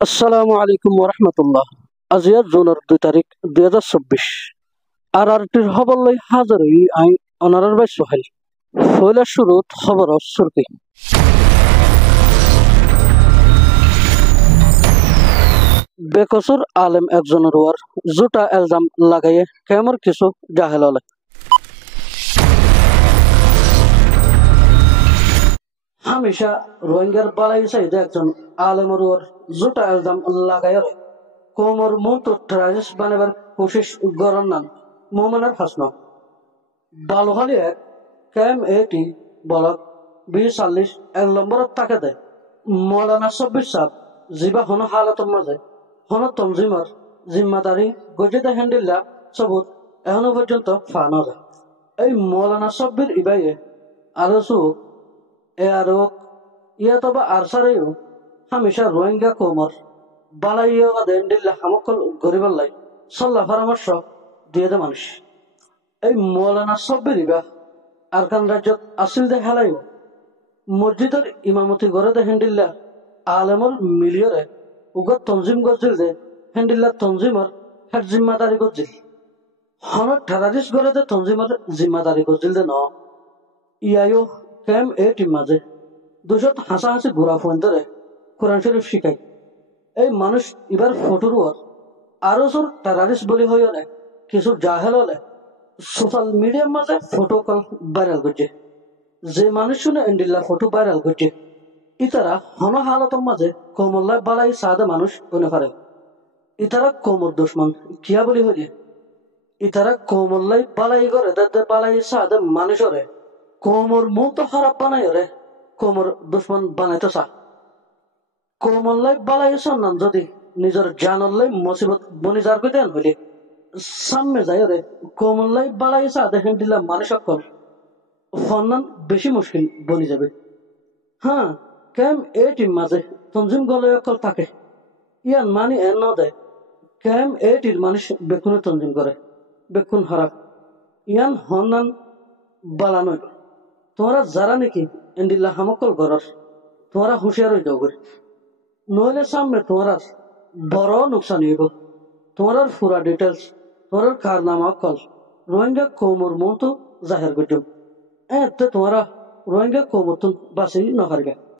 আসসালামু আলাইকুম ওরহমতুল্লাহ। আজিয়া জুনের 2 তারিখ 2024 আর আরটির খবর লই হাজার হই আই অনারার বাই সোহেল। ফয়লা শুরুত খবর সুরকি বেকসুর আলেম একজনের ওয়ার জুটা এলজাম লাগাইয়ে কেমর কিছু জাহেল হলে হামেশা রোহিঙ্গার বালাই চাইদে একজন আলেমর ওয়ার জুটা এলজাম লাগাইয়ে কোমর মুন্ত ট্রাজিস বানাবার কোশিশ গরন নান মোমেনের হাসন বালুহালিয়ে কেম এটি বলক 2040 এক নম্বরত তাকে দেয় মৌলানা সব্বির সাহ জিবা হন হালতর মাঝে হন তঞ্জিমার জিম্মাদারি গজিদা হ্যান্ডিল্লা সবুত এখনো পর্যন্ত ফানো যায় এই মৌলানা সব্বির ইবাইয়ে আরো সু এ আরো ইয়াতবা আরসারেও হামেশা রোহিঙ্গা কোমর বালাইয়া হ্যান্ডিল্লা হামকল গরিবাল্লাই সল্লা পরামর্শ দিয়ে দে মানুষ এই মৌলানা সব্বির ইবা আরকান রাজ্যত আসিল দে হেলাইও মসজিদের ইমামতি করে দে হেন্ডিল্লা আলেমর মিলিয়রে উগত তঞ্জিম গজিল দে হেন্ডিল্লা তঞ্জিমর হের জিম্মাদারি গজিল হন ঠারারিস করে দে তঞ্জিমর জিম্মাদারি গজিল দে ন ইয়ায়ো কেম এ টিম মাঝে দুশত হাসাহাসি ঘোরা ফোন ধরে কোরআন শরীফ শিখাই এই মানুষ এবার ফটোর ওর আরো জোর টেরারিস্ট বলি হইও না কিছু জাহেল হলে সোশ্যাল মিডিয়ার মাঝে ফটো কল ভাইরাল করছে যে মানুষ শুনে এন্ডিল্লা ফটো ভাইরাল করছে ইতারা হন হালতের মাঝে কোমল্লায় বালাই সাদা মানুষ বনে পারে ইতারা কোমর দুশ্মন কিয়া বলি হইলে ইতারা কোমল্লাই বালাই করে দে বালাই সাদা মানুষ ওরে কোমর মুখ তো খারাপ বানাই ওরে কোমর দুশ্মন বানাইতে চা কোমল্লাই বালাই সন্ধান যদি নিজের জানল্লাই মুসিবত বনি যার দেন হইলে সামনে যায় ওরে কোমল্লাই বালাই সাদা হেন্ডিল্লা মানুষ সকল ফন্নান বেশি মুশকিল বনি যাবে হ্যাঁ কেম এ টিম মাঝে তঞ্জিম গলে অকল থাকে ইয়ান মানি এন ন দেয় কেম এ টির মানুষ বেকুনে তঞ্জিম করে বেকুন হারাপ ইয়ান হন্নান বালা নয় তোমরা যারা নাকি এন্ডিল্লা হামকল ঘরর তোমরা হুঁশিয়ার হয়ে যাও করে নইলে সামনে তোমরা বড় নুকসান হইব তোমরা পুরা ডিটেলস তোমরা কারনামা কল রোহিঙ্গা কৌমর মতো জাহের করছো এতে তোমরা রোহিঙ্গা কৌমতুন বাসি নহারগা